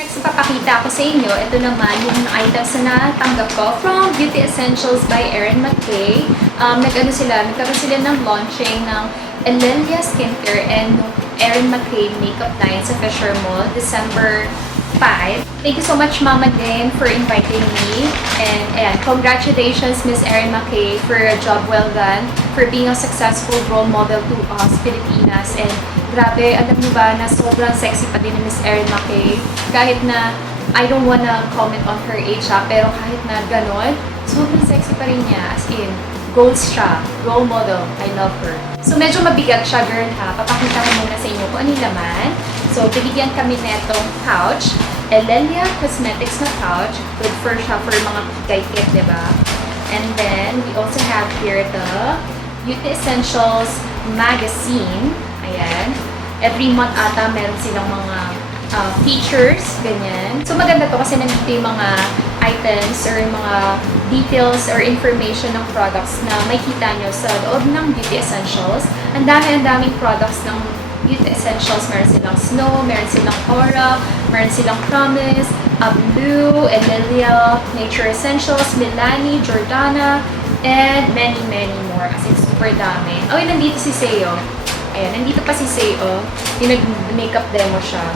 Next, papakita ko sa inyo, ito naman yung items na natanggap ko from Beauty Essentials by Erin McKay. Nagkaroon sila ng launching ng Elelia Skincare and Erin McKay makeup line sa Fisher Mall, December 5. Thank you so much, Mama Din, for inviting me. And ayan, congratulations, Miss Erin McKay, for a job well done, for being a successful role model to us, Filipinas. And grabe, alam niyo ba na sobrang sexy pa din ni Miss Erin McKay. Kahit na, I don't wanna comment on her age pero kahit na ganon, sobrang sexy pa rin niya. As in, goals siya. Role model. I love her. So, medyo mabigat siya, girl, ha? Papakita ko muna sa inyo kung ano yung laman. So, binigyan kami netong pouch. Elelia Cosmetics na pouch. Good for siya for mga kikay-kit, diba? And then, we also have here the Beauty Essentials magazine. Ayan. Every month ata, meron silang mga features, ganyan. So, maganda to kasi nandito yung mga items or mga details or information ng products na makikita nyo sa loob ng Beauty Essentials. Ang daming products ng Beauty Essentials. Meron silang Snow, meron silang Aura, meron silang Promise, Blue, Elelia, Nature Essentials, Milani, Jordana, and many more. As in, super dami. Oh, nandito si Seo. Ayan, nandito pa si Seo. Yung nag-makeup demo siya.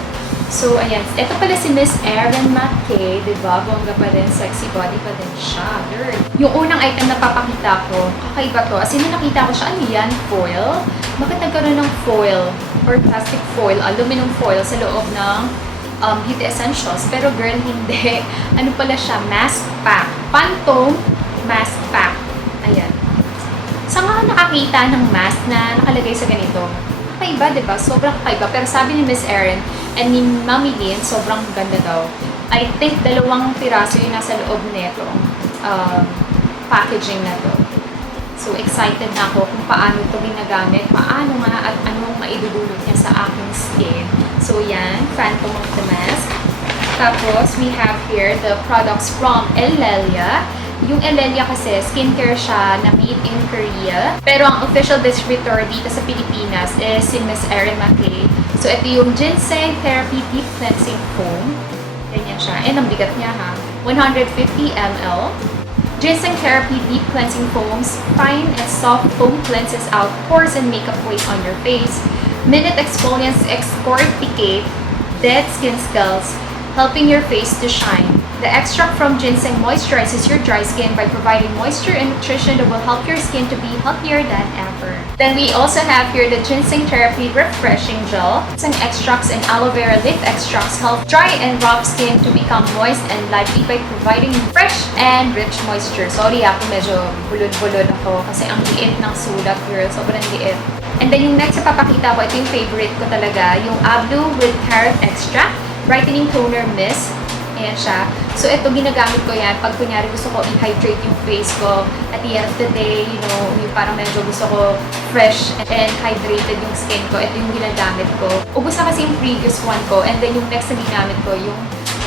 So, ayan. Ito pala si Miss Erin McKay. Diba? Bongga pa din. Sexy body pa din siya. Girl. Yung unang item na papakita ko, kakaiba to. As in, nakita ko siya, ano yan? Foil? Bakit nagkaroon ng foil or plastic foil, aluminum foil sa loob ng Beauty Essentials? Pero girl, hindi. Ano pala siya? Mask pack. Pantone mask pack. Ayan. Saan nga nakakita ng mask na nakalagay sa ganito? Kakaiba, diba? Sobrang kakaiba. Pero sabi ni Miss Erin and ni Mami Lynn, sobrang ganda daw. I think 2 piraso yung nasa loob nito. Packaging na to. So, excited na ako kung paano ito ginagamit, paano nga at anong maidudulot niya sa aking skin. So, yan. Phantom of the Mask. Tapos, we have here the products from Elelia. Yung Elelia kasi, skincare siya na made in Korea. Pero ang official distributor dito sa Pilipinas is si Miss Erin McKay. So, ito yung Ginseng Therapy Deep Cleansing Foam. Ganyan siya. And ang bigat niya, ha? 150 ml. Ginseng Therapy Deep Cleansing Foams, fine and soft foam cleanses out pores and makeup waste on your face. Minute exfoliants excorticate dead skin cells, helping your face to shine. The extract from ginseng moisturizes your dry skin by providing moisture and nutrition that will help your skin to be healthier than ever. Then we also have here the Ginseng Therapy Refreshing Gel. Ginseng extracts and aloe vera leaf extracts help dry and rough skin to become moist and lively by providing fresh and rich moisture. Sorry ako, medyo bulod-bulod ako kasi ang liit ng sulat, girl. Sobrang liit. And then yung next na papakita ko, ito yung favorite ko talaga, yung Ablu with Carrot Extract Brightening Toner Mist. Ayan siya. So, ito, ginagamit ko yan pag kunyari gusto ko i-hydrate yung face ko. At the end of the day, you know, yung parang medyo gusto ko fresh and hydrated yung skin ko. Ito yung ginagamit ko. Ubus na kasi yung previous one ko. And then, yung next na ginamit ko, yung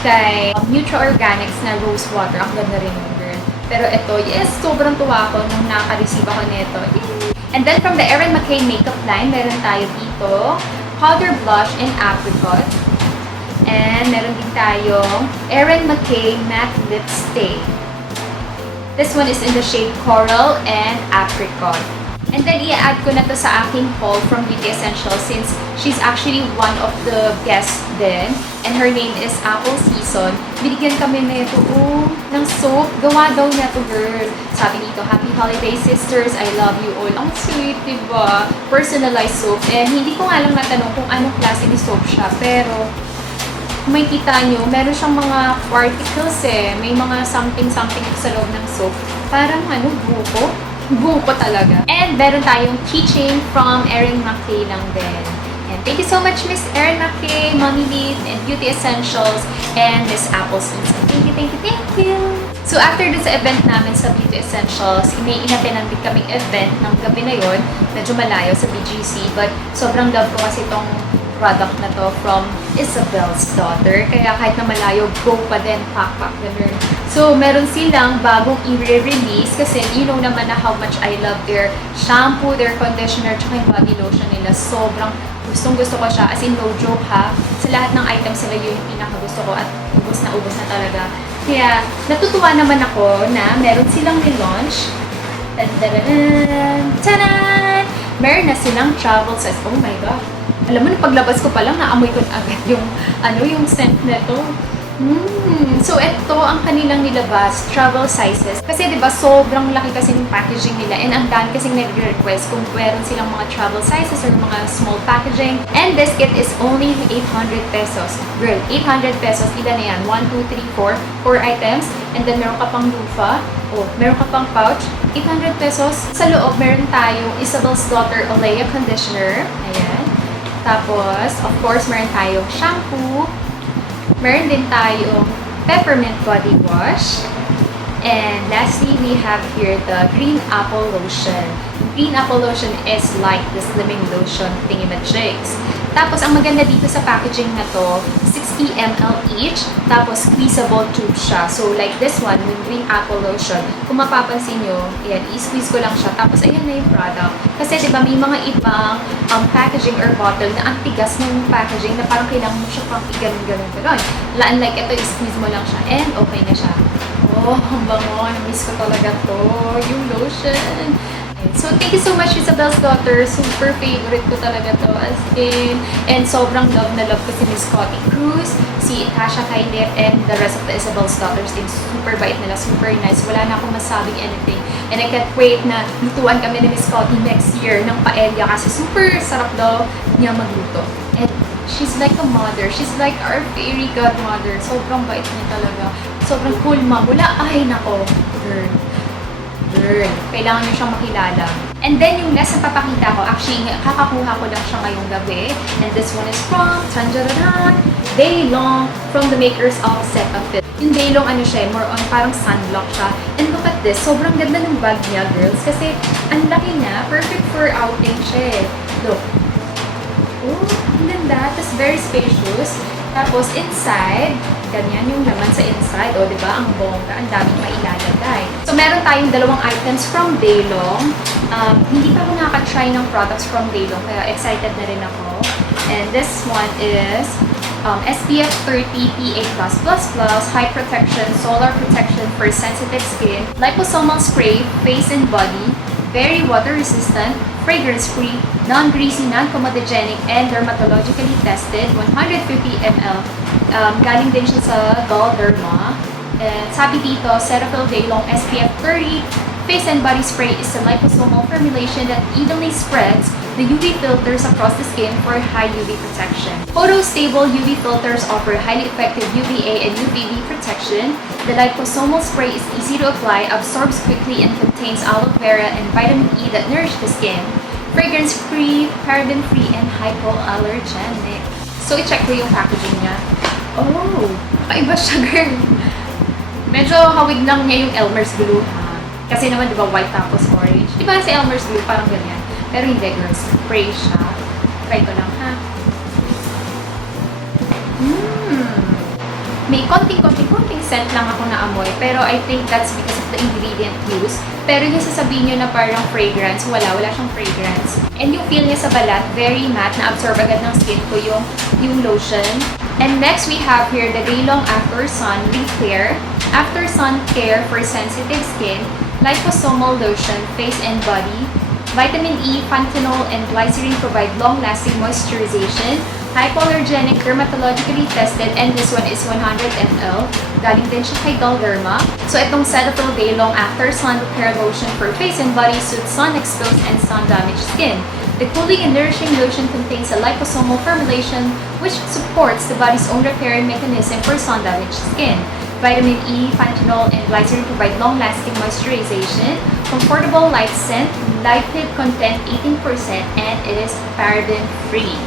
kay Nutra Organics na rose water. Ang ganda rin yung girl. Pero ito, yes, sobrang tuwa ako nung naka-receive ako nito. And then, from the Erin McKay makeup line, meron tayo dito, powder blush in apricot. And meron din tayong Erin McKay Matte Lipstick. This one is in the shade Coral and Apricot. And then, i-add ko na to sa aking haul from Beauty Essentials since she's actually one of the guests din. And her name is Apple Season. Binigyan kami na ito ng soap. Gawa daw na to, girl. Sabi nito, Happy Holiday Sisters, I love you all. Ang sweet, diba? Personalized soap. And hindi ko nga lang natanong kung anong klase ni soap siya. Pero, may kita nyo, meron siyang mga particles May mga something sa loob ng soap. Parang buko. Buko talaga. And meron tayong keychain from Erin McKay lang din. And thank you so much, Miss Erin McKay, Mommy Leaf, and Beauty Essentials, and Miss Apple Season. Thank you. So after dun sa event namin sa Beauty Essentials, may inatenan din kaming event ng gabi na yon. Medyo malayo sa BGC, but sobrang love ko kasi itong product na to from Isabel's Daughter. Kaya kahit na malayo, go pa din, pack, ganun. So, meron silang bagong i-release kasi you know naman na how much I love their shampoo, their conditioner, tsaka yung body lotion nila. Sobrang Gustong-gusto ko siya. As in, no joke ha. Sa lahat ng items nila, yun yung pinakagusto ko at ubos na talaga. Kaya, natutuwa naman ako na meron silang nilaunch. Tadan! Meron na silang travel size. Oh my God. Alam mo, paglabas ko pa lang, naamoy ko na agad yung scent na to. So, ito ang kanilang nilabas, travel sizes. Kasi, di ba, sobrang laki kasi ng packaging nila. And ang dami kasing nag-request kung meron silang mga travel sizes or mga small packaging. And this kit is only 800 pesos. Girl, 800 pesos. Ilan na yan? 1, 2, 3, 4. 4 items. And then, meron ka pang loofah. Oh, meron ka pang pouch. 800 pesos. Sa loob, meron tayong Isabel's Daughter Olea Conditioner. Ayan. Tapos, of course, meron tayong shampoo. Meron din tayong peppermint body wash. And lastly, we have here the green apple lotion. Green apple lotion is like the slimming lotion thingy-majigs. Tapos, ang maganda dito sa packaging na to, 60 ml each. Tapos, squeezable tube siya. So, like this one, yung green apple lotion, kung mapapansin nyo, ayan, i-squeeze ko lang siya. Tapos, ayan na yung product. Kasi, di ba, may mga ibang packaging or bottle na ang tigas ng packaging na parang kailangan mo siya pang i-ganon. Unlike ito, i-squeeze mo lang siya and okay na siya. Oh, ang bango. Na-miss ko talaga to. Yung lotion. So, thank you so much, Isabel's Daughter. Super favorite ko talaga to as in. And sobrang love na love ko si Miss Scotty Cruz, si Tasha Kailip, and the rest of the Isabel's Daughters team. Super bait nila, super nice. Wala na akong masabing anything. And I can't wait na lutuan kami ni Miss Scotty next year ng paella kasi super sarap daw niya magluto. And she's like a mother. She's like our fairy godmother. Sobrang bait niya talaga. Sobrang cool, ma'am. Wala, ay nako, girl. Kailangan nyo siyang makilala. And then, yung last na papakita ko, actually, kakakuha ko lang siya ngayong gabi. And this one is from Tanjaradan, Daylong, from the makers of Set of Fit. Yung Daylong, ano siya, more on parang sunblock siya. And look at this, sobrang ganda ng bag niya, girls. Kasi, ang laki niya, perfect for outing siya. Look. Oh, ang ganda. Tapos, very spacious. Tapos, inside, ganyan yung laman sa inside. O, diba? Ang bongga. Ang daming mailalagay. So, meron tayong dalawang items from Daylong. Hindi pa ako nakaka-try ng products from Daylong, kaya excited na rin ako. And this one is SPF 30 PA+++, high protection, solar protection for sensitive skin, liposomal spray, face and body, very water resistant, fragrance-free, non-greasy, non-comedogenic, and dermatologically tested, 150 ml. Galing din siya sa Galderma. And sabi dito, Cetaphil Daylong SPF 30 Face and Body Spray is a liposomal formulation that evenly spreads the UV filters across the skin for high UV protection. Photo-stable UV filters offer highly effective UVA and UVB protection. The liposomal spray is easy to apply, absorbs quickly, and contains aloe vera and vitamin E that nourish the skin. Fragrance-free, paraben-free, and hypoallergenic. So, i-check ko yung packaging niya. Oh, kakaiba siya, girl. Medyo hawig lang niya yung Elmer's Glue, ha? Kasi naman, di ba, white tapos orange. Di ba si Elmer's Glue, parang ganyan. Pero hindi, girls. Spray siya. Try ko lang, ha? May konting scent lang ako na amoy. Pero I think that's because of the ingredient used. Pero yung sasabihin nyo na parang fragrance, wala siyang fragrance. And yung feel niya sa balat, very matte, na-absorb agad ng skin ko yung lotion. And next, we have here the Daylong After Sun Repair. After Sun Care for Sensitive Skin, liposomal lotion, face and body. Vitamin E, panthenol, and glycerin provide long-lasting moisturization. Hypoallergenic, dermatologically tested, and this one is 100 ml. Galing din siya kay Galderma. So, itong Cetaphil Daylong After Sun Repair Lotion for face and body suits sun-exposed and sun-damaged skin. The cooling and nourishing lotion contains a liposomal formulation which supports the body's own repair mechanism for sun-damaged skin. Vitamin E, panthenol, and glycerin provide long-lasting moisturization, comfortable light scent, lipid content 18%, and it is paraben-free.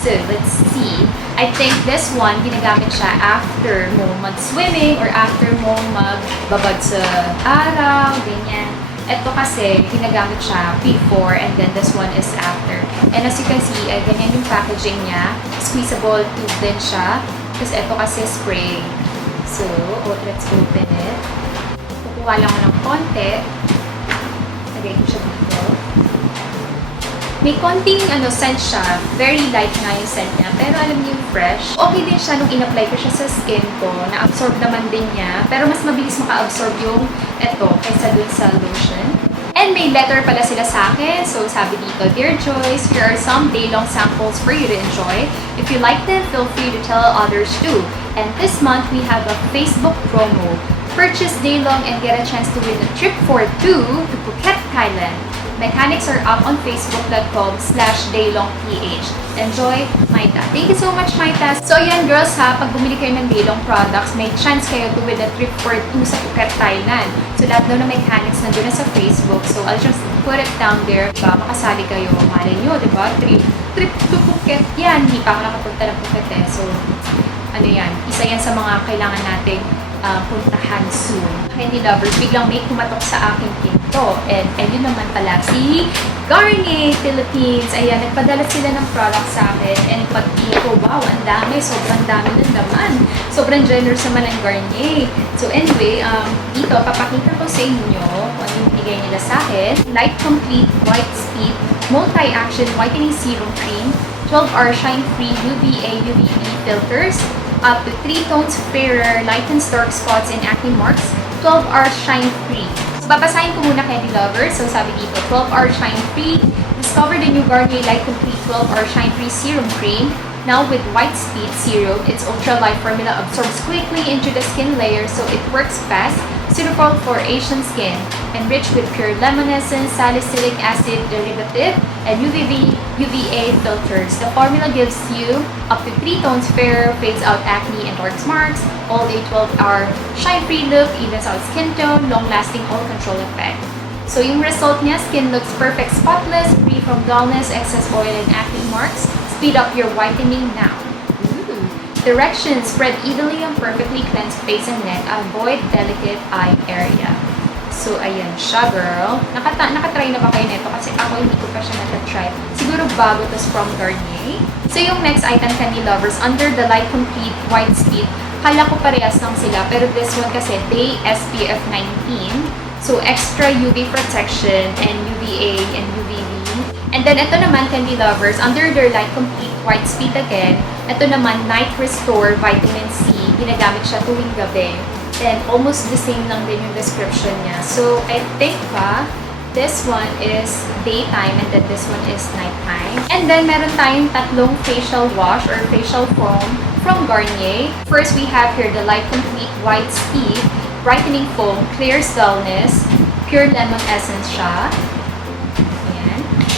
So, let's see. I think this one, ginagamit siya after mo mag-swimming or after mo magbabad sa araw, ganyan. Ito kasi, ginagamit siya before and then this one is after. And as you can see, ganyan yung packaging niya. Squeezable tube din siya. Tapos ito kasi spray. So, let's open it. Kukuha lang ko ng konti. Lagay ko siya dito. May konting scent siya. Very light nga yung scent niya. Pero alam niyo yung fresh. Okay din siya nung in-apply ko siya sa skin ko. Na-absorb naman din niya. Pero mas mabilis maka-absorb yung ito kaysa dun sa lotion. And may letter pala sila sa akin. So sabi dito, Dear Joyce, here are some day-long samples for you to enjoy. If you like them, feel free to tell others too. And this month, we have a Facebook promo. Purchase day-long and get a chance to win a trip for two to Phuket, Thailand. Mechanics are up on facebook.com/daylongph. Enjoy, Maita. Thank you so much, Maita. So yan, girls ha, pag bumili kayo ng daylong products, may chance kayo to win a trip for two sa Phuket, Thailand. So lahat daw ng mechanics nandun na sa Facebook. So I'll just put it down there. Makasali kayo. Malay nyo, di ba? Trip to Phuket. Yan, hindi pa ako nakapunta ng Phuket eh. So, yan, isa yan sa mga kailangan nating puntahan soon. Candy lovers, biglang may kumatok sa aking pinto. And yun naman pala, si Garnier Philippines. Ayan, nagpadala sila ng product sa akin. And pag-tingin ko, wow, ang dami. Sobrang dami ng laman. Sobrang generous naman ng Garnier. So anyway, dito, papakita ko sa inyo kung ano yung bigay nila sa akin. Light Complete White Speed Multi-Action Whitening Serum Cream, 12-hour shine-free UVA UVB filters, up to 3 tones fairer, lightens dark spots and acne marks, 12-hour shine-free. So, babasahin ko muna, Candy lovers. So, sabi dito, 12-hour shine-free. Discover the new Garnier Light Complete 12-hour shine-free serum cream. Now with White Speed Serum, its ultra-light formula absorbs quickly into the skin layer so it works fast, suitable for Asian skin, enriched with pure lemon essence, salicylic acid derivative, and UVA filters. The formula gives you up to 3 tones fairer, fades out acne and dark marks, all-day 12-hour shine-free look, evens out skin tone, long-lasting oil control effect. So yung result niya, skin looks perfect, spotless, free from dullness, excess oil, and acne marks. Speed up your whitening now. Directions: spread evenly on perfectly cleansed face and neck. Avoid delicate eye area. So, ayan siya, girl. Nakatry na ba kayo nito? Kasi ako hindi ko pa siya nakatry. Siguro bago, tas from Garnier. So, yung next item, Candy lovers, under the Light Complete White Speed, kala ko parehas lang sila. Pero this one kasi, Day SPF 19. So, extra UV protection and UVA and UVB. And then, ito naman, Candy lovers, under their Light Complete White Speed again, ito naman, Night Restore Vitamin C. Ginagamit siya tuwing gabi. And almost the same lang din yung description niya. So, I think this one is daytime and then this one is nighttime. And then, meron tayong tatlong facial wash or facial foam from Garnier. First, we have here the Light Complete White Speed Brightening Foam, clears dullness, pure lemon essence siya.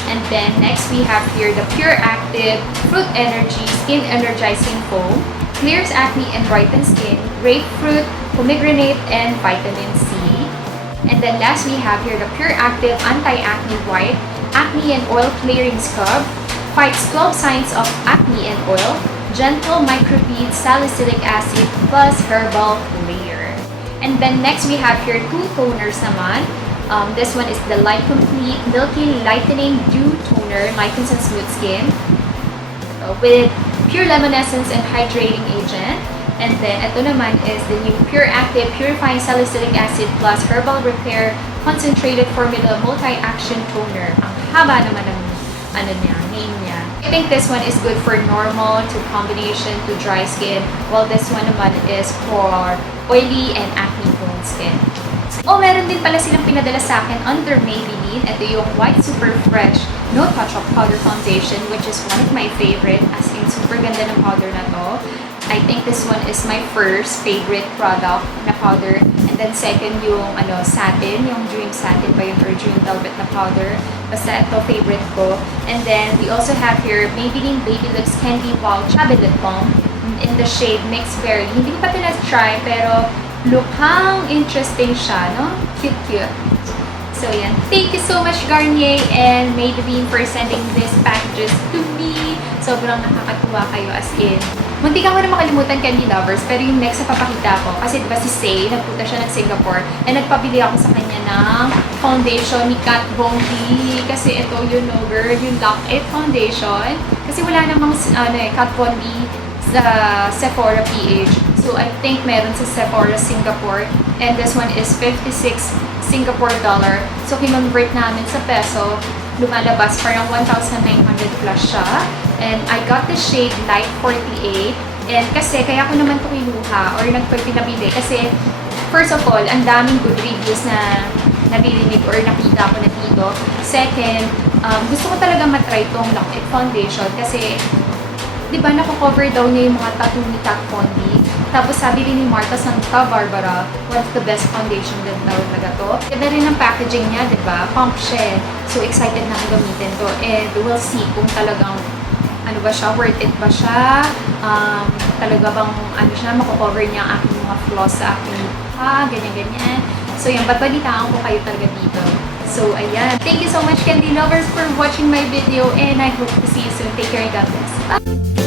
And then next we have here the Pure Active Fruit Energy Skin Energizing Foam. Clears acne and brightens skin. Grapefruit, pomegranate, and vitamin C. And then last we have here the Pure Active Anti-Acne White Acne and Oil Clearing Scrub. Fights 12 signs of acne and oil. Gentle microbead salicylic acid plus herbal layer. And then next we have here two toners naman. This one is the Light Complete Milky Lightening Dew Toner, lightens and smooth skin with pure lemon essence and hydrating agent. And then, ito naman is the new Pure Active Purifying Salicylic Acid plus Herbal Repair Concentrated Formula Multi-Action Toner. Ang haba naman ng name niya. I think this one is good for normal to combination to dry skin, while this one naman is for oily and acne-prone skin. Meron din pala silang pinadala sa akin under Maybelline. Ito yung White Super Fresh No Touch-Up Powder Foundation, which is one of my favorite. As in, super ganda ng powder na to. I think this one is my first favorite product na powder. And then second yung satin, yung Dream Satin ba yun, or Dream Velvet na powder. Basta ito, favorite ko. And then we also have here Maybelline Baby Lips Candy Wow Chubby Lip Balm in the shade Mixed Berry. Hindi ko pa ito na-try, pero lukhang interesting siya, no? Cute. So, yan. Thank you so much, Garnier and Maybelline, for sending these packages to me. Sobrang nakakatuwa kayo, as in. Munti ka ko na makalimutan, Candy lovers, pero yung next na papakita ko, kasi diba si Say, nagpunta siya ng Singapore, and nagpabili ako sa kanya ng foundation ni Kat Von D. Kasi ito, girl, yung Lock It Foundation. Kasi wala namang, Kat Von D sa Sephora PH. So, I think meron sa Sephora Singapore. And this one is 56 Singapore dollar. So, kinonvert namin sa peso. lumalabas. Parang 1,900 plus siya. And I got the shade Light 48. And kasi, kaya ko naman ito kinuha or pinabili. Kasi, first of all, ang daming good reviews na nabirinig or nakita ko na dito. Second, gusto ko talaga matry itong Lock It Foundation kasi di ba nako-cover daw niya yung mga tattoo ni Kat Von D. Tapos sabi rin ni Martha Santa Barbara, one of the best foundation din daw talaga to. Ganda rin ang packaging niya, di ba? Pump siya. So excited na akong gamitin to. And we'll see kung talagang ano ba siya, worth it ba siya. Talaga bang ano siya, mako-cover niya ang aking mga flaws sa aking mukha, ganyan-ganyan. So yan, babalitaan ko kayo talaga dito. So ayan. Thank you so much, Candy Lovers, for watching my video and I hope to see you soon. Take care and God bless. Bye!